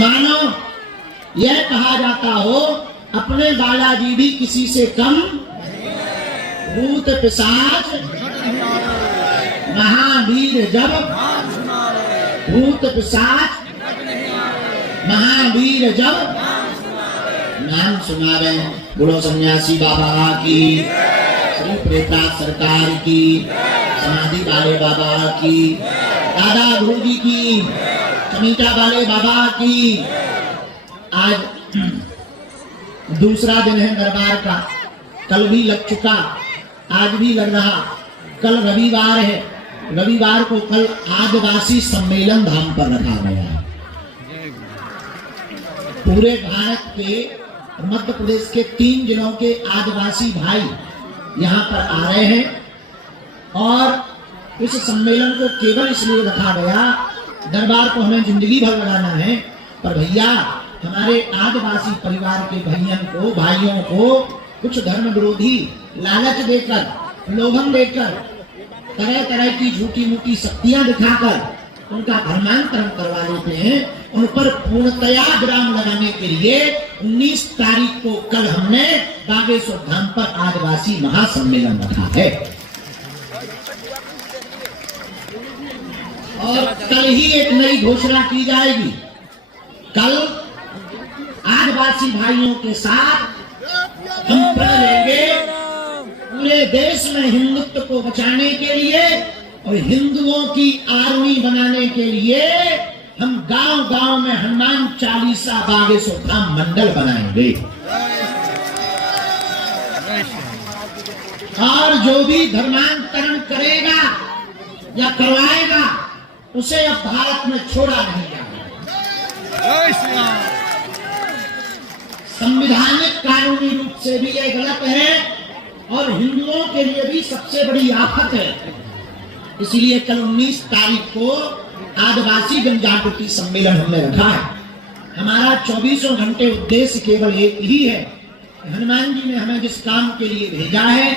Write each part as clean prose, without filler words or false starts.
मानो यह कहा जाता हो अपने बालाजी भी किसी से कम, भूत पिशाच महावीर जब, भूत पिशाच महावीर जब नाम सुनावे। बोलो सन्यासी बाबा की, श्री प्रेतराज सरकार की, समाधि वाले बाबा की, दादा गुरु जी की, चमीटा वाले बाबा की। आज दूसरा दिन है दरबार का, कल भी लग चुका, आज भी लग रहा। कल रविवार है, रविवार को कल आदिवासी सम्मेलन धाम पर रखा गया है। पूरे भारत के मध्य प्रदेश के 3 जिलों के आदिवासी भाई यहाँ पर आ रहे हैं और इस सम्मेलन को केवल इसलिए रखा गया, दरबार को हमें जिंदगी भर लगाना है, पर भैया हमारे आदिवासी परिवार के भाइयों को कुछ धर्म विरोधी लालच देकर, लोभन देकर, तरह तरह की झूठी मूठी शक्तियां दिखाकर उनका धर्मांतरण करवा लेते हैं। उन पर पूर्णतया विराम लगाने के लिए 19 तारीख को कल हमने बागेश्वर धाम पर आदिवासी महासम्मेलन रखा है और कल ही एक नई घोषणा की जाएगी। कल आदिवासी भाइयों के साथ हम प्रण लेंगे पूरे देश में हिंदुत्व को बचाने के लिए और हिंदुओं की आर्मी बनाने के लिए हम गांव गांव में हनुमान चालीसा बागेश्वर धाम मंडल बनाएंगे और जो भी धर्मांतरण करेगा या करवाएगा उसे अब भारत में छोड़ा नहीं जाएगा। संविधानिक कानूनी रूप से भी यह गलत है और हिंदुओं के लिए भी सबसे बड़ी आफत है। इसलिए कल 19 तारीख को आदिवासी जन जागृति सम्मेलन हमने रखा है। हमारा 24 घंटे उद्देश्य केवल एक ही है, हनुमान जी ने हमें जिस काम के लिए भेजा है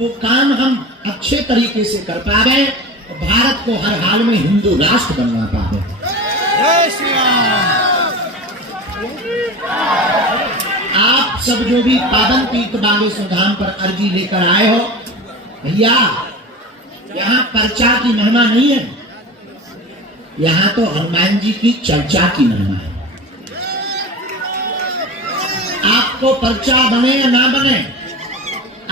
वो काम हम अच्छे तरीके से कर पाए और भारत को हर हाल में हिंदू राष्ट्र बनवा पाए। आप सब जो भी पावन तीर्थ बागेश्वर धाम पर अर्जी लेकर आए हो, भैया यहाँ पर्चा की महिमा नहीं है, यहाँ तो हनुमान जी की चर्चा की महिमा है। आपको पर्चा बने या ना बने,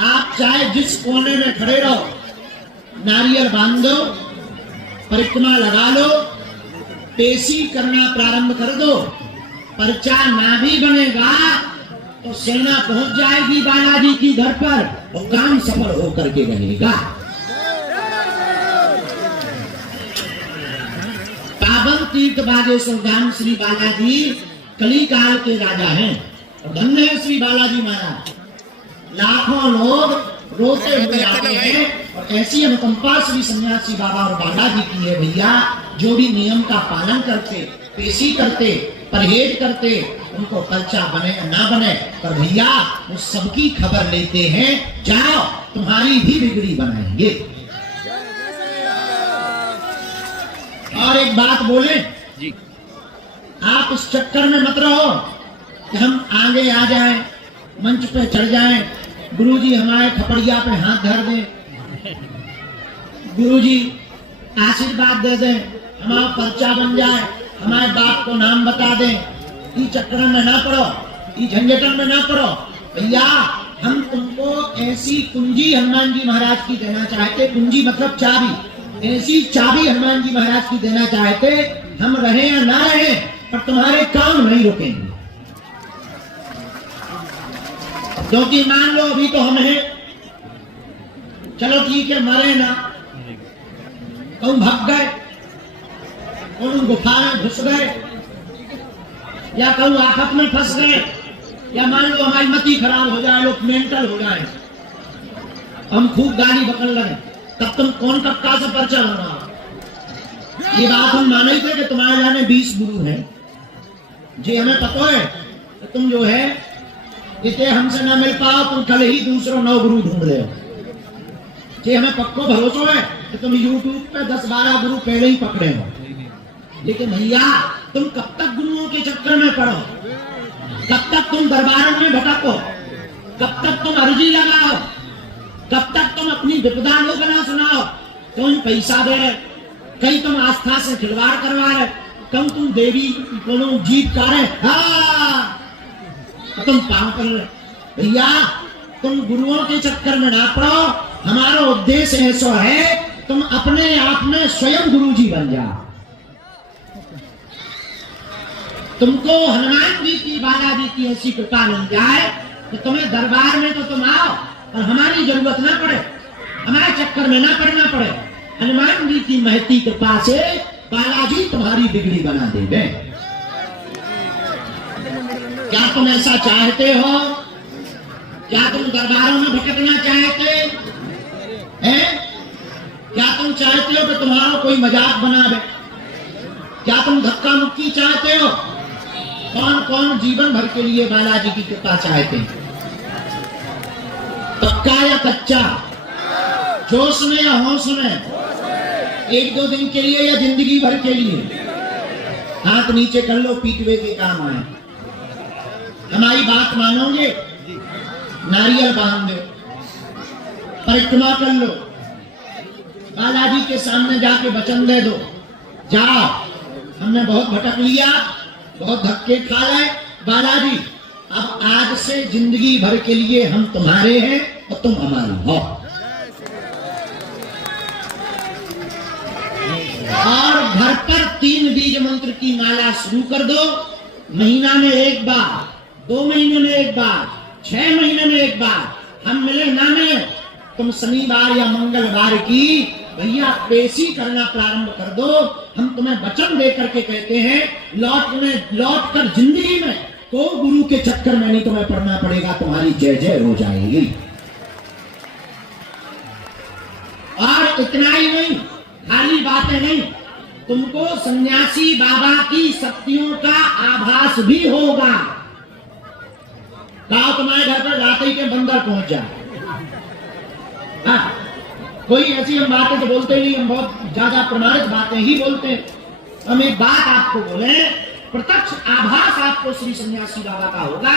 आप चाहे जिस कोने में खड़े रहो, नारियल बांध दो, परिक्रमा लगा लो, पेशी करना प्रारंभ कर दो। पर्चा ना भी बनेगा तो सेना पहुंच जाएगी बालाजी की घर पर और काम सफल होकर के रहेगा। पावन तीर्थ बागेश्वर धाम श्री बालाजी कली काल के राजा हैं और धन्य है श्री बालाजी महाराज। लाखों लोग रोते हुए आते हैं और ऐसी अनुकंपा श्री सन्यासी बाबा और बालाजी की है भैया, जो भी नियम का पालन करते, पेशी करते, परहेज करते, उनको पर्चा बने या ना बने, पर भैया वो सबकी खबर लेते हैं, जाओ तुम्हारी भी बिगड़ी बनाएंगे। और एक बात बोले जी, आप इस चक्कर में मत रहो कि हम आगे आ जाएं, मंच पे चढ़ जाएं, गुरुजी हमारे खपड़िया पे हाथ धर दें, गुरुजी आशीर्वाद दे दें, हमारा पर्चा बन जाए, हमारे बाप को नाम बता दें। इस चक्कर में ना पड़ो, इस झंझटन में ना पड़ो भैया। हम तुमको ऐसी कुंजी हनुमान जी महाराज की देना चाहते, कुंजी मतलब चाबी, ऐसी चाबी हनुमान जी महाराज की देना चाहते, हम रहे या ना रहे पर तुम्हारे काम नहीं रुकेंगे। क्योंकि मान लो अभी तो हम हैं, चलो ठीक है मरे ना, तुम भाग गए, उन गुफा में घुस गए, या कहूँ आफत में फंस गए, या मान लो हमारी मति खराब हो जाए, लोग मेंटल हो जाए, हम खूब गाली बकल लगे, तब तुम कौन कक्का से पर्चा बना। ये बात हम माने थे कि तुम्हारे जाने 20 गुरु हैं, जी हमें पता है कि तुम जो है जिसे हमसे ना मिल पाओ तुम कल ही दूसरों 9 गुरु ढूंढ ले। हमें पक्को भरोसा है कि तुम YouTube पे 10-12 गुरु पहले ही पकड़े हो। लेकिन भैया तुम कब तक गुरुओं के चक्कर में पड़ो, कब तक तुम दरबारों में भटको, कब तक तुम अर्जी लगाओ, कब तक तुम अपनी विपदा लोग ना सुनाओ। कौन पैसा दे रहे, कहीं तुम आस्था से खिलवाड़ करवा रहे, कम तुम देवी को जीत कर रहे, हाँ तुम पाँव कर रहे। भैया तुम गुरुओं के चक्कर में ना पड़ो, हमारा उद्देश्य ऐसा है तुम अपने आप में स्वयं गुरु जी बन जाओ। तुमको हनुमान जी की, बालाजी की ऐसी कृपा मिल जाए कि तुम्हें दरबार में तो तुम आओ और हमारी जरूरत ना पड़े, हमारे चक्कर में ना पड़ना पड़े। हनुमान जी की महती कृपा से बालाजी तुम्हारी बिगड़ी बना देंगे। क्या तुम ऐसा चाहते हो? क्या तुम दरबारों में भटकना चाहते हैं? क्या तुम चाहते हो कि तुम्हारा कोई मजाक बनावे? क्या तुम धक्का मुक्की चाहते हो? कौन कौन जीवन भर के लिए बालाजी की कृपा चाहते हैं? पक्का या कच्चा, जोश में या होश में, एक दो दिन के लिए या जिंदगी भर के लिए? हाथ नीचे कर लो, पीटवे के काम आए। हमारी बात मानोगे? नारियल बांध दो, परिक्रमा कर लो, बालाजी के सामने जाके वचन दे दो, जाओ हमने बहुत भटक लिया, बहुत धक्के खा रहे, बालाजी अब आज से जिंदगी भर के लिए हम तुम्हारे हैं और तुम हमारे हो। और घर पर 3 बीज मंत्र की माला शुरू कर दो। महीना में एक बार, 2 महीने में एक बार, 6 महीने में एक बार हम मिले ना मिले, तुम शनिवार या मंगलवार की भैया पेशी करना प्रारंभ कर दो। हम तुम्हें वचन दे करके कहते हैं लौट कर जिंदगी में को गुरु के चक्कर में नहीं तुम्हें पढ़ना पड़ेगा, तुम्हारी जय जय हो जाएगी। और इतना ही नहीं, खाली बातें नहीं, तुमको सन्यासी बाबा की शक्तियों का आभास भी होगा। गाँव तुम्हारे घर पर जाते ही के बंदर पहुंच जाए। हाँ, कोई ऐसी हम बातें तो बोलते नहीं, हम बहुत ज्यादा प्रमाणित बातें ही बोलते हैं। हम एक बात आपको बोले, प्रत्यक्ष आभास आपको श्री सन्यासी बाबा का होगा,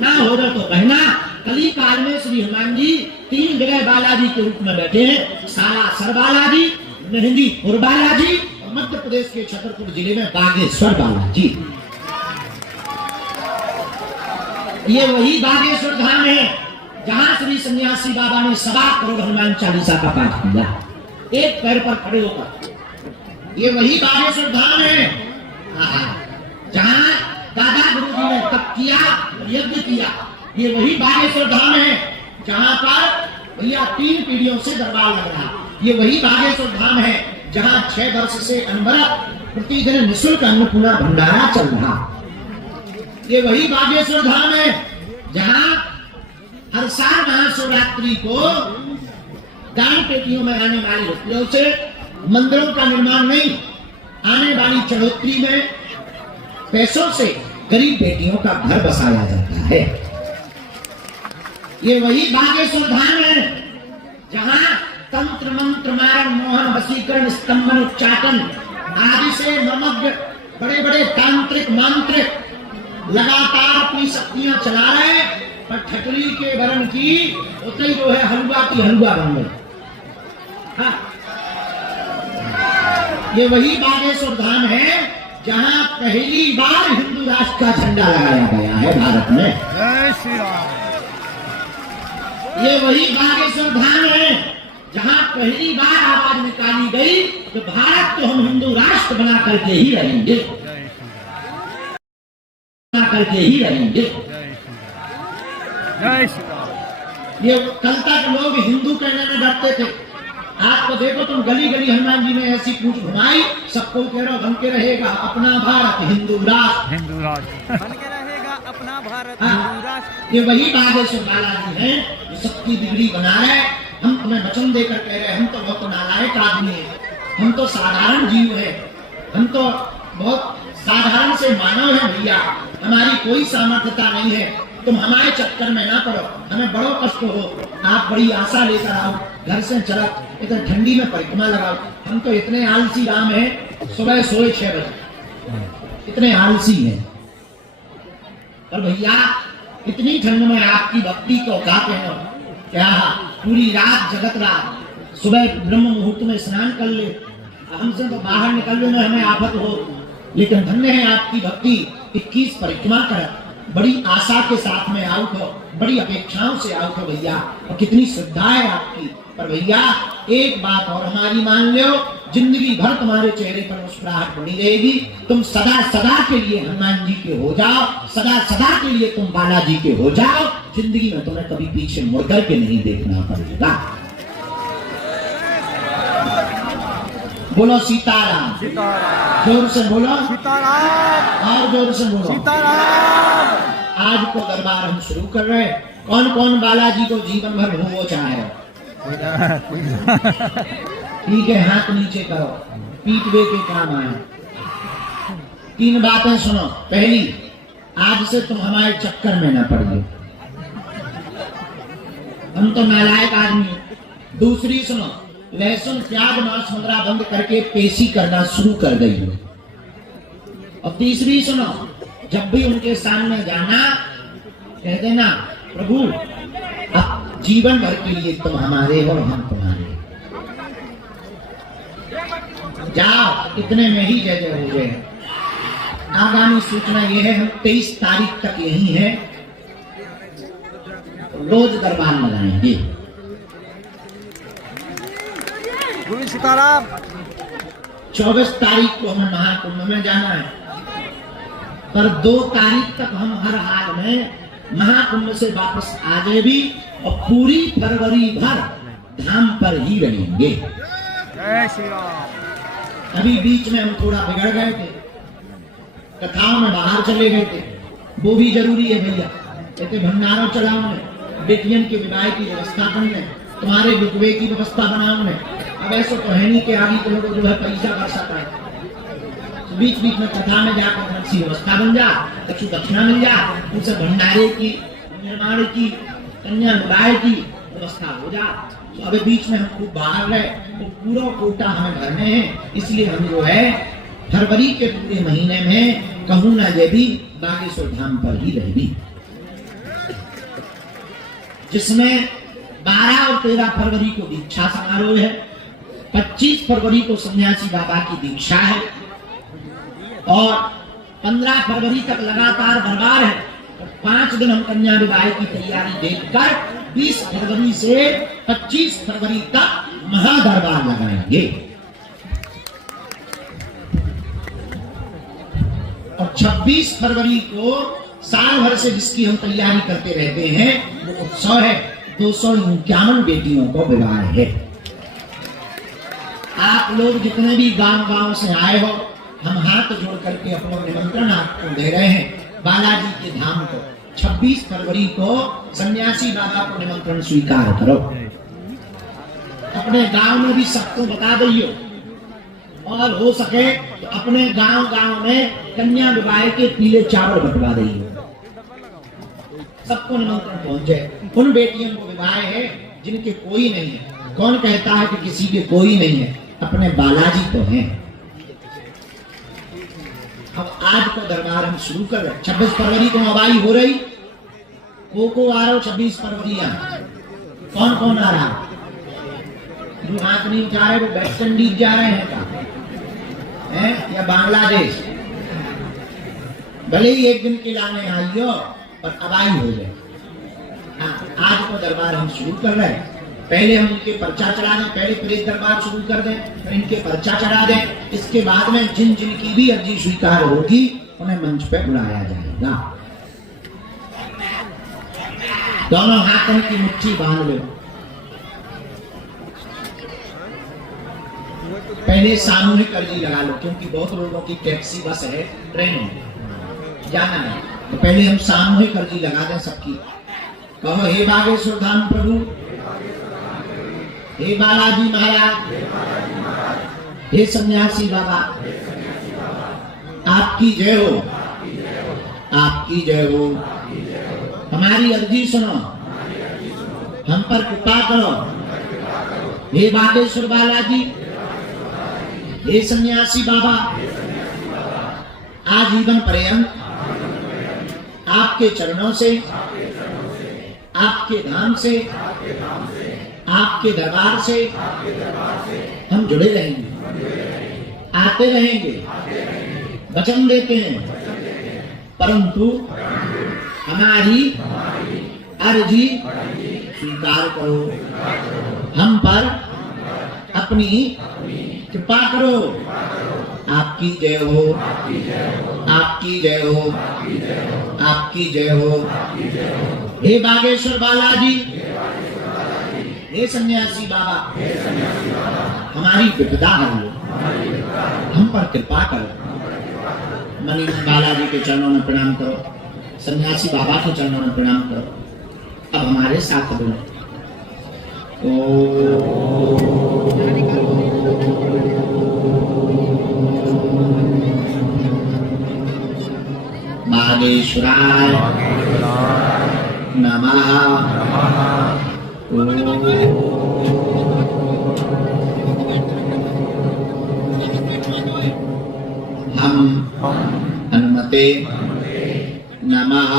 ना हो रहा तो कहना। कली काल में श्री हनुमान जी 3 जगह बालाजी के रूप में बैठे हैं, सालासर बालाजी, मेहंदीपुर बालाजी और मध्य प्रदेश के छतरपुर जिले में बागेश्वर बालाजी। ये वही बागेश्वर धाम है जहां श्री सन्यासी बाबा ने 1.25 करोड़ हनुमान चालीसा का पाठ किया, एक पैर पर खड़े होकर। ये वही बागेश्वर धाम है जहां दादा गुरु जी ने तप किया, यज्ञ किया। ये वही बागेश्वर धाम है जहां पर भैया 3 पीढ़ियों से दरबार लग रहा। ये वही बागेश्वर धाम है जहां 6 वर्ष से अनवरत प्रतिदिन निःशुल्क अन्नपूर्णा भंडारा चल रहा। ये वही बागेश्वर धाम है जहां हर साल महाशिवरात्रि को दान पेटियों में आने वाली रुपयों से मंदिरों का निर्माण नहीं, आने वाली चढ़ोतरी में पैसों से गरीब बेटियों का घर बसाया जाता है। ये वही बागेश्वर धाम है जहां तंत्र मंत्र मारण मोहन वशीकरण स्तंभन उच्चाटन आदि से ममग्न बड़े बड़े तांत्रिक मांत्रिक लगातार अपनी शक्तियां चला रहे, पर ठटरी के वरण की उतई जो है हलवा की हलवा बन गई। हाँ, ये वही बागेश्वर धाम है जहां पहली बार हिंदू राष्ट्र का झंडा लगाया गया है भारत में। जय श्री राम। ये वही बागेश्वर धाम है जहां पहली बार आवाज निकाली गई कि भारत को हम हिंदू राष्ट्र बना करके ही रहेंगे, बना करके ही रहेंगे। ये कल तक लोग हिंदू कहने में डरते थे, आज तो देखो तुम गली गली हनुमान जी ने ऐसी पूछ घुमाई, सबको कह रहा बन के रहेगा अपना भारत हिंदू राष्ट्र, हिंदू राष्ट्र बन के रहेगा अपना भारत हिंदू राष्ट्र। ये वही बागेश्वर बालाजी हैं जो सबकी बिगड़ी बना रहे। हम तुम्हें वचन देकर कह रहे हैं, हम तो बहुत नालायक आदमी है, हम तो साधारण जीव है, हम तो बहुत साधारण से मानव है भैया, हमारी कोई सामर्थ्यता नहीं है। तुम हमारे चक्कर में ना पड़ो, हमें बड़ो कष्ट हो, आप बड़ी आशा लेकर आओ, घर से चला इतने ठंडी में परिक्रमा लगाओ। हम तो इतने आलसी राम हैं, सुबह सोए 6 बजे इतने आलसी हैं। पर भैया इतनी ठंड में आपकी भक्ति को गाते हो क्या? पूरी रात जगत रात, सुबह ब्रह्म मुहूर्त में स्नान कर ले, हमसे तो बाहर निकलने में हमें आफत हो, लेकिन धन्य है आपकी भक्ति। 21 परिक्रमा कर, बड़ी आशा के साथ में आउट हो, बड़ी अपेक्षाओं से आउट हो भैया, और कितनी श्रद्धा है आपकी। पर भैया एक बात और हमारी मान लो, जिंदगी भर तुम्हारे चेहरे पर मुस्कुराहट बनी रहेगी। तुम सदा सदा के लिए हनुमान जी के हो जाओ, सदा सदा के लिए तुम बालाजी के हो जाओ। जिंदगी में तुम्हें कभी पीछे मुड़कर के नहीं देखना पड़ेगा। बोलो सीताराम, जोर से बोलो सीताराम, और जोर से बोलो सीताराम। आज को दरबार हम शुरू कर रहे हैं। कौन कौन बालाजी को जीवन भर भूमो चाहे? ठीक है, हाथ नीचे करो, पीटवे के काम आए। 3 बातें सुनो। पहली, आज से तुम हमारे चक्कर में न पड़िए, हम तो नालायक आदमी। दूसरी सुनो, लहसुन प्याज मांस मुद्रा बंद करके पेशी करना शुरू कर गई हो। और तीसरी सुनो, जब भी उनके सामने जाना कह देना, प्रभु अब जीवन भर के लिए तुम हमारे हो, हम तुम्हारे। जाओ, इतने में ही जय जय हो गए। आगामी सूचना यह है, हम 23 तारीख तक यही है, रोज दरबार लगाएंगे। सीताराम। 24 तारीख को हमें महाकुंभ में जाना है, पर 2 तारीख तक हम हर हाल में महाकुंभ से वापस आ जाए भी, और पूरी फरवरी भर धाम पर ही रहेंगे। जय श्री राम। अभी बीच में हम थोड़ा बिगड़ गए थे, कथाओं में बाहर चले गए थे, वो भी जरूरी है भैया। कहते भंडारों चलाओ ने, बेटियन के विवाह की व्यवस्था करने, तुम्हारे रुकवे की व्यवस्था बनाओ ने। अब ऐसा तो है नहीं कि आगे के लोग जो है पैसा कर सकता है, तो बीच बीच में कथा में जाकर अच्छी व्यवस्था बन जा, अच्छी दक्षिणा मिल जा, उनसे भंडारे की, निर्माण की, कन्या विवाह की व्यवस्था हो जा। तो अभी बीच में हम खूब बाहर रहे, तो पूरा कोटा हमें भरने हैं। इसलिए हम जो है फरवरी के पूरे महीने में कहूँ ना ये भी बागेश्वर धाम पर ही रहेगी, जिसमें 12 और 13 फरवरी को दीक्षा समारोह है, 25 फरवरी को सन्यासी बाबा की दीक्षा है, और 15 फरवरी तक लगातार दरबार है। तो 5 दिन हम कन्या विवाह की तैयारी देखकर 20 फरवरी से 25 फरवरी तक महादरबार लगाएंगे। और 26 फरवरी को साल भर से जिसकी हम तैयारी करते रहते हैं, वो उत्सव है। 251 बेटियों को विवाह है। आप लोग जितने भी गांव से आए हो, हम हाथ जोड़ करके अपना निमंत्रण आपको दे रहे हैं बालाजी के धाम को। 26 फरवरी को सन्यासी बाबा को निमंत्रण स्वीकार करो। अपने गांव में भी सबको बता दियो, और हो सके तो अपने गांव में कन्या विवाह के पीले चावल बंटवा दियो, सबको निमंत्रण पहुंचे। उन बेटियों को विवाह है जिनके कोई नहीं है। कौन कहता है कि किसी के कोई नहीं है? अपने बालाजी तो हैं। अब आज को दरबार हम शुरू कर रहे हैं। 26 फरवरी को हवाई हो रही, को आ रहा हो 26 फरवरी। कौन कौन आ रहा? जो हाथ नहीं उठा रहे वो वेस्ट इंडीज जा रहे हैं क्या है, या बांग्लादेश? भले ही एक दिन के लाने आई हो, पर हवाई हो जाए। आज को दरबार हम शुरू कर रहे हैं। पहले हम इनके पर्चा चढ़ा दें, पहले प्रेस दरबार शुरू कर दें, फिर इनके पर्चा चढ़ा दें। इसके बाद में जिन जिन की भी अर्जी स्वीकार होगी उन्हें मंच पे बुलाया जाएगा। दोनों हाथों की मुट्ठी बांध लो। पहले सामूहिक अर्जी लगा लो, क्योंकि बहुत लोगों की टैक्सी बस है, ट्रेन है, जाना है। तो पहले हम सामूहिक अर्जी लगा दें सबकी। कहो, हे बागेश्वर धाम प्रभु, हे बालाजी महाराज, हे सन्यासी बाबा, आपकी जय हो, आपकी जय हो। हमारी अर्जी सुनो, हम पर कृपा करो। हे बागेश्वर बालाजी, हे सन्यासी बाबा, आजीवन पर्यंत आपके चरणों से, आपके धाम से, आपके दरबार से हम जुड़े रहेंगे, आते रहेंगे, वचन देते हैं, परंतु हमारी अर्जी स्वीकार करो, हम पर अपनी कृपा करो। आपकी जय हो, आपकी जय हो, आपकी जय हो। हे बागेश्वर बालाजी, हे सन्यासी बाबा, हमारी विपदा हर लो, हम पर कृपा करो। मणिमन बालाजी के चरणों में प्रणाम करो, सन्यासी बाबा के चरणों में प्रणाम करो। अब हमारे साथ बोलो, बागेश्वराय नमः। हम हनुमते नमः।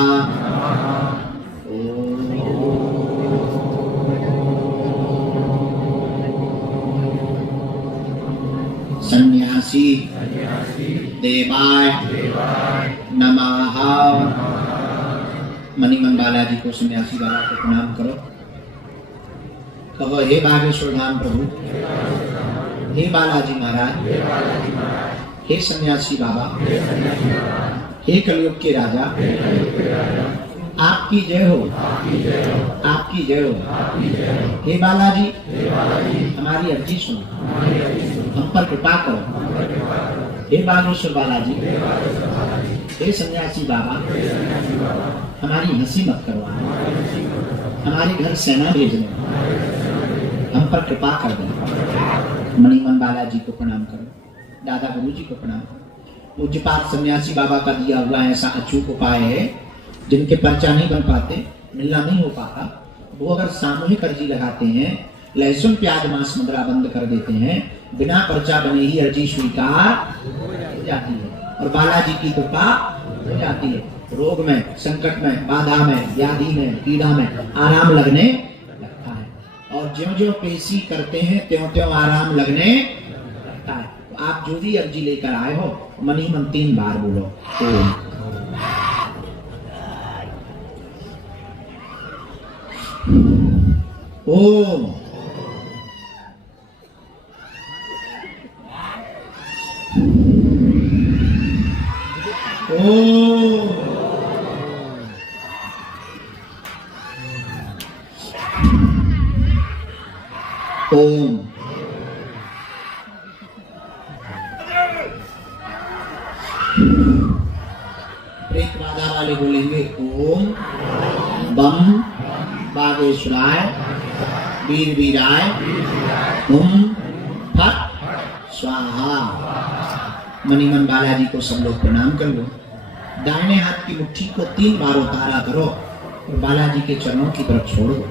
सन्यासी देवाय नमः। मणिमन बालाजी को, सन्यासी बाबा को प्रणाम करो। कहो, हे बागेश्वर धाम प्रभु, हे बालाजी महाराज, हे सन्यासी बाबा, हे कलयुग के राजा, आपकी जय हो, आपकी जय हो। हे बालाजी, हमारी अर्जी सुनो, हम पर कृपा करो। हे बागेश्वर बालाजी, हे सन्यासी बाबा, हमारी हंसी मत करवाना, हमारे घर सेना भेजने, हम पर कृपा कर दो। मणिमन बालाजी को प्रणाम करो, दादा गुरु जी को प्रणाम करो। पूज्यपाद सन्यासी बाबा का दिया हुआ ऐसा अचूक उपाय है, जिनके पर्चा नहीं बन पाते, मिलना नहीं हो पाता, वो अगर सामूहिक अर्जी लगाते हैं, लहसुन प्याज मांस मदिरा बंद कर देते हैं, बिना पर्चा बने ही अर्जी स्वीकार हो जाती है और बालाजी की कृपा हो जाती है। रोग में, संकट में, बाधा में, व्याधि में, पीड़ा में आराम लगने लगता है और ज्यों ज्यों पेशी करते हैं त्यों त्यों आराम लगने लगता है। तो आप जो भी अर्जी लेकर आए हो, मणिमन 3 बार बोलो, ओम। ओम। प्रेत बाधा वाले बोलेंगे ओम बम बागेश्वराय वीर वीराय हुम फट स्वाहा। मणिमन बालाजी को सब लोग प्रणाम कर लो। दाहिने हाथ की मुट्ठी को 3 बार उतारा करो और बालाजी के चरणों की तरफ छोड़ दो।